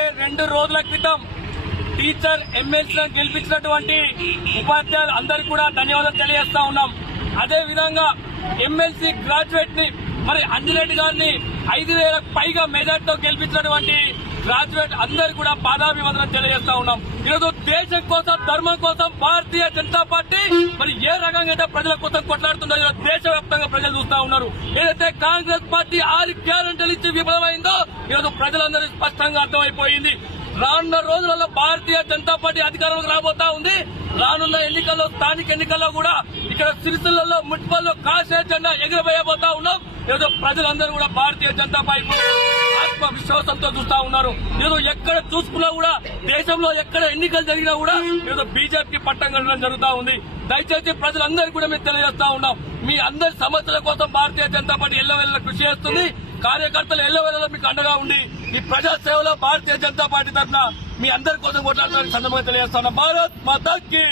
2 రోజుల క్రితం టీచర్ ఎమ్మెల్సీలను గెలిపించినటువంటి ఉపాధ్యాయులు అందరికీ కూడా ధన్యవాదాలు తెలియజేస్తా ఉన్నాం. అదే విధంగా ఎమ్మెల్సీ గ్రాడ్యుయేట్ ని మరి అంజిరెడ్డి గారిని 5,000 పైగా మెజార్టీతో గెలిపించినటువంటి గ్రాడ్యుయేట్ అందరికీ కూడా పాదాభివందనం తెలియజేస్తా ఉన్నాం. ఈరోజు దేశం కోసం ధర్మం కోసం భారతీయ జనతా పార్టీ మరి ఏ రకంగా అయితే ప్రజల కోసం కొట్లాడుతుందో ఈరోజు దేశవ్యాప్తంగా ప్రజలు చూస్తా ఉన్నారు. ఏదైతే కాంగ్రెస్ పార్టీ 6 గ్యారెంటీలు ఇచ్చి విఫలమైందో ఈరోజు ప్రజలందరూ స్పష్టంగా అర్థమైపోయింది. రానున్న రోజులలో భారతీయ జనతా పార్టీ అధికారంలోకి రాబోతా ఉంది. రానున్న ఎన్నికల్లో స్థానిక ఎన్నికల్లో కూడా ఇక్కడ సిరిసిల్లలో మున్సిపల్లో కాషాయ జెండా ఎగురవేయబోతా ఉన్నాం. ఈరోజు ప్రజలందరూ కూడా భారతీయ జనతా పార్టీ ఆత్మవిశ్వాసంతో చూస్తా ఉన్నారు. ఈరోజు ఎక్కడ చూసుకున్నా కూడా దేశంలో ఎక్కడ ఎన్నికలు జరిగినా కూడా ఈరోజు బీజేపీ పట్టం కట్టడం జరుగుతా ఉంది. దయచేసి ప్రజలందరికీ కూడా మేము తెలియజేస్తా ఉన్నాం, మీ అందరి సమస్యల కోసం భారతీయ జనతా పార్టీ ఎల్లవేళలా కృషి చేస్తుంది. కార్యకర్తలు ఎల్లవేళలా మీకు అండగా ఉండి ఈ ప్రజాసేవలో భారతీయ జనతా పార్టీ తరఫున మీ అందరి కోసం కొట్లాడడానికి సందర్భంగా తెలియజేస్తా ఉన్నాం. భారత్ మాతా కీ